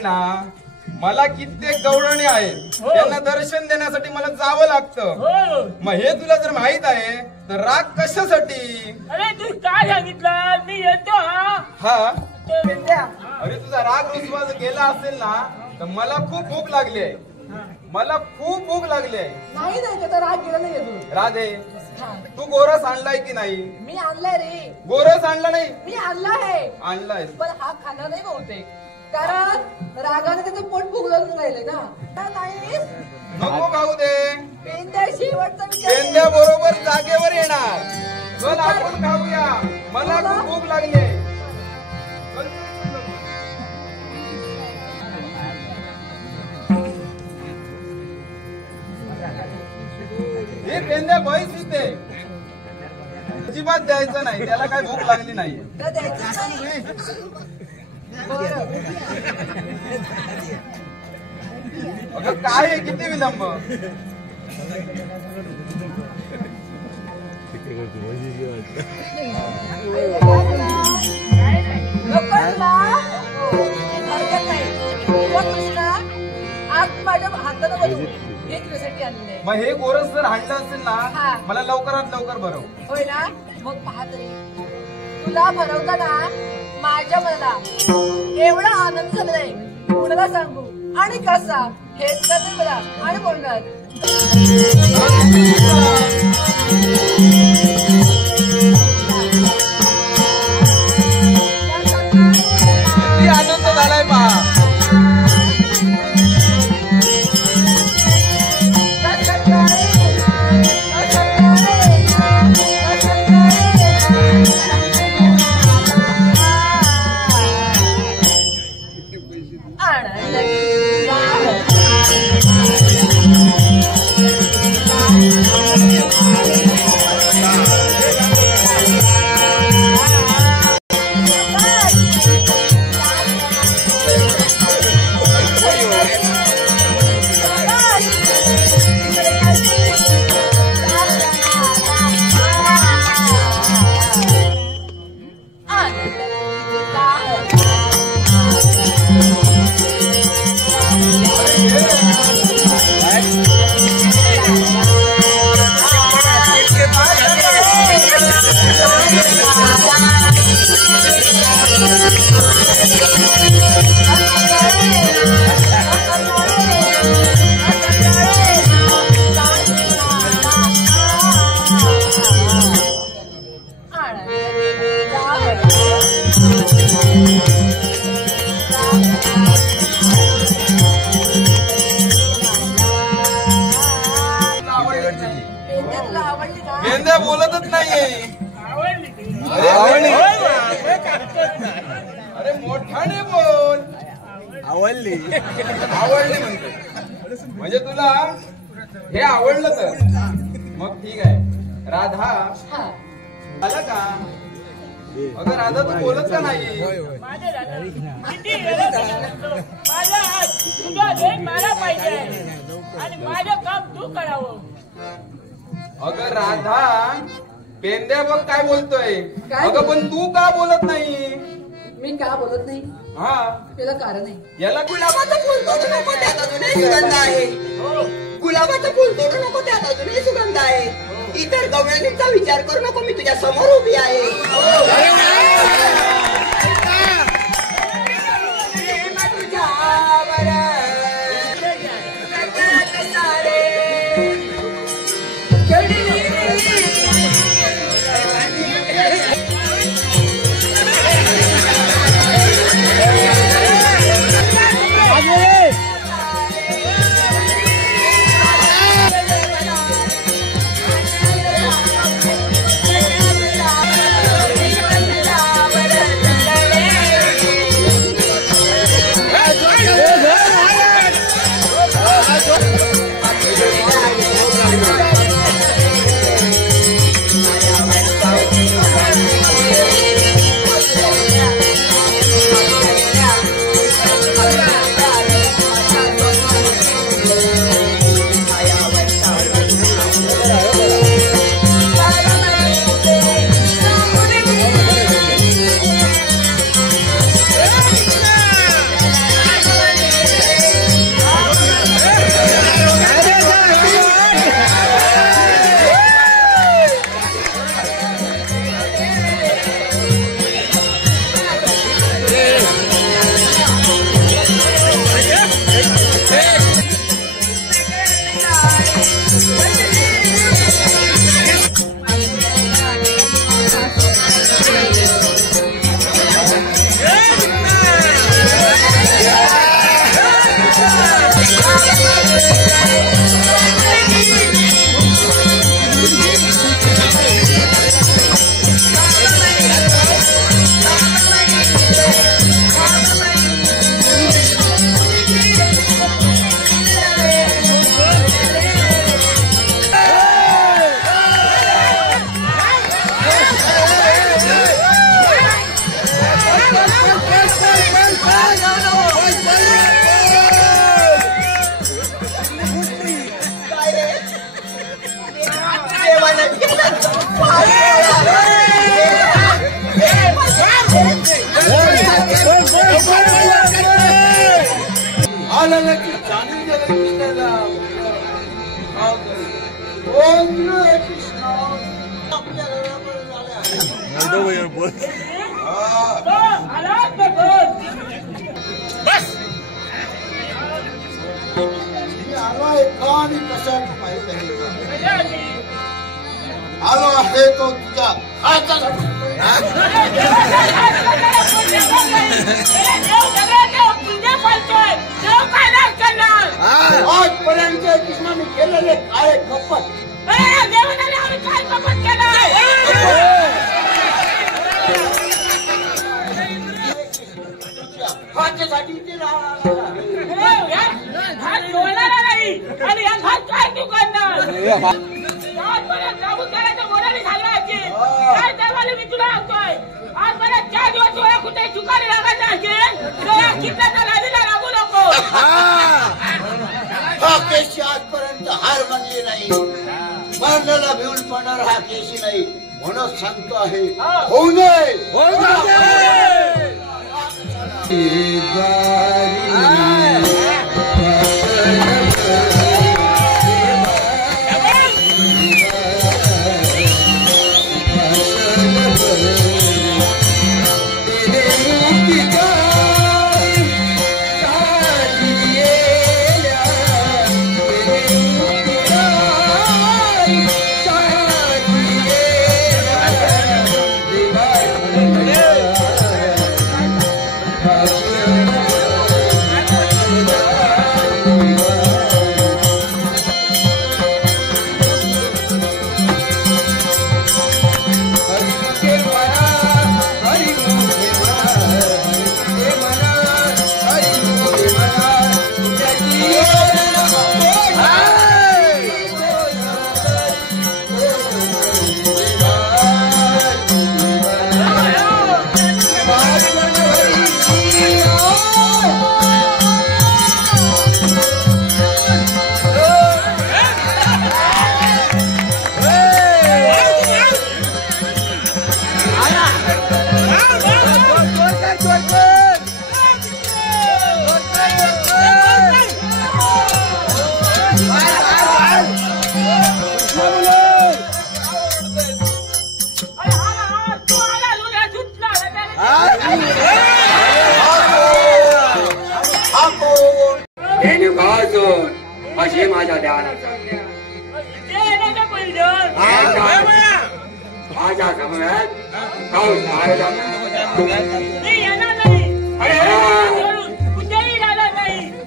ठिकाणी ना मला कित्येक गवळणी आहेत, त्यांना दर्शन देण्यासाठी मला जावं लागतं. मग हे तुला जर माहित आहे तर राग कशासाठी? अरे तू काय सांगितलं? मी येतो. हा अरे तुझा राग रुसवा जर गेला असेल ना तर मला खूप भूक लागली आहे. मला खूप भूक लागली आहे. नाही नाही त्याचा राग गेला नाही अजून. राधे तू गोरस आणलाय की नाही? मी आणलाय रे. गोरस आणला नाही? मी आणला आहे. आणलाय पण हा खाणार नाही बहुतेक, कारण रागाने त्याचं पोट फुगलं राहिले ना. नाही नको खाऊ दे. पेंद्या शेवटचा विचार. पेंद्या बरोबर जागेवर येणार. चल आपण खाऊया, मला खूप भूक लागली आहे. हे पेंद्या बैस इथे अजिबात द्यायचं नाही, त्याला काय भूक लागली नाही. अगं काय आहे, किती विलंब. आज माझ्या हातानं बनवून हे तुझ्यासाठी आणले. मग हे गोरस जर हाणलं असेल ना मला लवकरात लवकर भरव. होय ना? मग पाहत तुला भरवताना माझ्या मनाला एवढा आनंद झाला नाही कुणाला सांगू आणि कसा. हेच करते मला आणि बोलणार. किती आनंद झालाय पहा. पेंद्या बोलतच नाहीये. अरे मोठाने बोल. आवडली आवडली म्हणते म्हणजे तुला हे आवडलं तर मग ठीक आहे. राधा आला का? अगं राधा तू बोलत का नाही? मला पाहिजे आणि माझं काम तू करावं. अगं राधा पेंद्या बघ काय बोलतोय. अगं पण तू का बोलत नाही? मी का बोलत नाही? हा त्याला कारण आहे. याला गुलाबाचा फुल तोडू नको त्यात अजूनही सुगंध आहे. गुलाबाचा फुल तोडू नको त्यात अजूनही सुगंध आहे. इतर गवळणींचा विचार करू नको, मी तुझ्या समोर उभी आहे. आलो आहे तो तुझ्या आजपर्यंत कृष्णाने केलेले काय कपट काय कपट केलं हातासाठी ते हात जोडणारा नाही आणि या हात काय तू करणार काबूल करायचं मोराने झालं असेल काय त्यावेळी मी तुला सांगतोय आज मला 4 दिवस डोळ्या कुठे चुकाने लागायचं असेल डोळ्या किल्ल्याचा लादीला लागू नको हा केशी आजपर्यंत हार मानली नाही मरणाला भिवून पडणार हा केशी नाही म्हणून सांगतो आहे होऊ नये असे माझ्या ध्यानात माझ्या समोर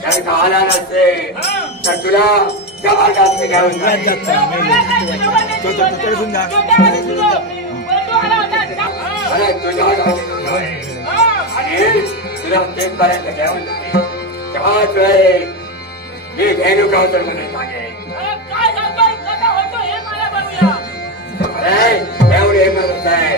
जर आला नसते तर तुला जबरदस्त घेऊन आणि तुला तेथपर्यंत घेऊन त्याच वेळेस मी धेनुकावतर मध्ये सांगेन एवढे म्हणत आहे